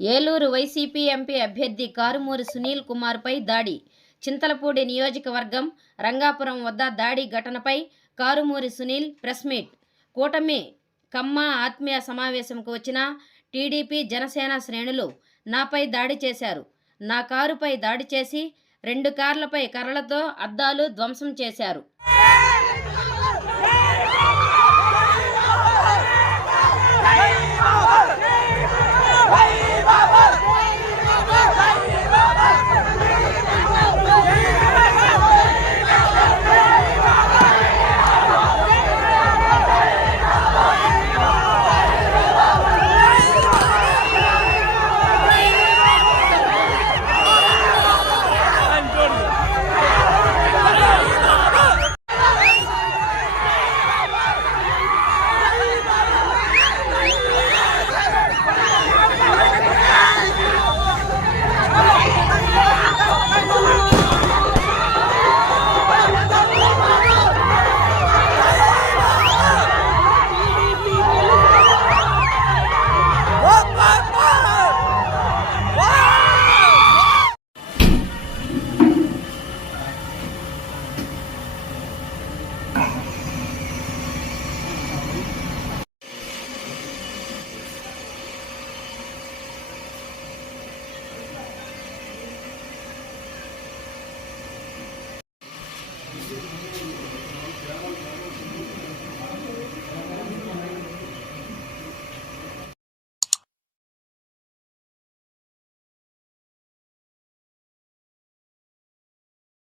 Eluru YCP MP అభ్యర్థి కారుమూరి సునీల్ కుమార్పై దాడి. చింతలపూడి నియోజకవర్గం రంగాపురం వద్ద దాడి ఘటనపై కారుమూరి సునీల్ ప్రెస్ మీట్. కూటమి కమ్మ ఆత్మీయ సమావేశంకు వచ్చిన టీడీపీ జనసేన శ్రేణులు నాపై దాడి చేశారు. నా కారుపై దాడి చేసి రెండు కార్లపై కర్రలతో అద్దాలు ధ్వంసం చేశారు.